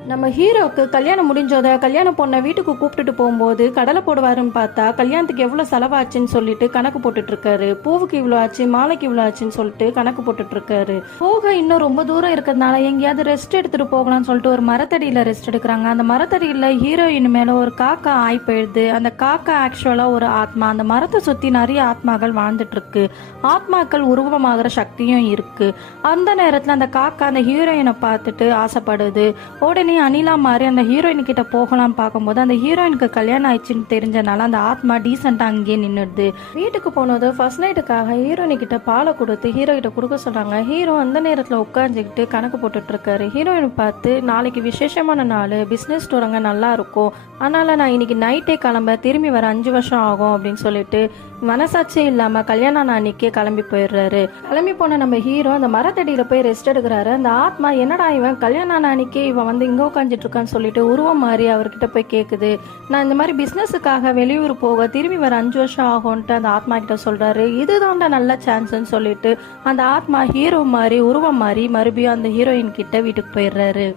நம்ம ஹீரோக்கு கல்யாணம் முடிஞ்சோத கல்யாண பொண்ணை வீட்டுக்கு கூப்பிட்டுட்டு போகும்போது கடலை போடுவாருன்னு பார்த்தா கல்யாணத்துக்கு எவ்வளோ செலவாச்சுன்னு சொல்லிட்டு கணக்கு போட்டுட்டு இருக்காரு. பூவுக்கு இவ்வளோ ஆச்சு, மாலைக்கு இவ்வளோ ஆச்சுன்னு சொல்லிட்டு கணக்கு போட்டுட்டு இருக்காரு. போக இன்னும் ரொம்ப தூரம் இருக்கிறதுனால எங்கேயாவது ரெஸ்ட் எடுத்துட்டு போகலாம்னு சொல்லிட்டு ஒரு மரத்தடியில ரெஸ்ட் எடுக்கிறாங்க. அந்த மரத்தடியில ஹீரோயின் மேல ஒரு காக்கா ஆய் போயிடுது. அந்த காக்கா ஆக்சுவலா ஒரு ஆத்மா. அந்த மரத்தை சுத்தி நிறைய ஆத்மாக்கள் வாழ்ந்துட்டு இருக்கு. ஆத்மாக்கள் உருவமாகிற சக்தியும் இருக்கு. அந்த நேரத்துல அந்த காக்கா அந்த ஹீரோயினை பார்த்துட்டு ஆசைப்படுது. உடனே அனிலா மாதிரி அந்த ஹீரோயின் கிட்ட போகலாம் பார்க்கும்போது அந்த ஹீரோயினுக்கு கல்யாணம் ஆயிடுச்சுன்னு தெரிஞ்சனால அந்த ஆத்மா டீசெண்டா அங்கேயே நின்னுடுது. வீட்டுக்கு போனது ஃபர்ஸ்ட் நைட்டுக்காக ஹீரோயின் கிட்ட பாலை கொடுத்து ஹீரோ கிட்ட கொடுக்க சொல்றாங்க. ஹீரோ அந்த நேரத்துல உட்காந்துக்கிட்டு கணக்கு போட்டுட்டு இருக்காரு. ஹீரோயின் பார்த்து நாளைக்கு விசேஷமான நாள், பிசினஸ் டூர் அங்க நல்லா இருக்கும், அதனால நான் இன்னைக்கு நைட்டே கிளம்ப, திரும்பி வர 5 வருஷம் ஆகும் அப்படின்னு சொல்லிட்டு மனசாட்சியே இல்லாம கல்யாணம் அன்னைக்கே கிளம்பி போயிடுறாரு. கிளம்பி போன நம்ம ஹீரோ அந்த மரத்தடியில போய் ரெஸ்ட் எடுக்கிறாரு. அந்த ஆத்மா என்னடா இவன் கல்யாணம் அன்னைக்கே இவன் வந்து இங்க உட்காந்துட்டு இருக்கான்னு சொல்லிட்டு உருவம் மாறி அவர்கிட்ட போய் கேக்குது. நான் இந்த மாதிரி பிசினஸுக்காக வெளியூர் போக திரும்பி வர 5 வருஷம் ஆகும்ட்டு அந்த ஆத்மா கிட்ட சொல்றாரு. இதுதான்டா நல்ல சான்ஸ்ன்னு சொல்லிட்டு அந்த ஆத்மா ஹீரோ மாதிரி உருவம் மாறி மறுபடியும் அந்த ஹீரோயின் கிட்ட வீட்டுக்கு போயிடுறாரு.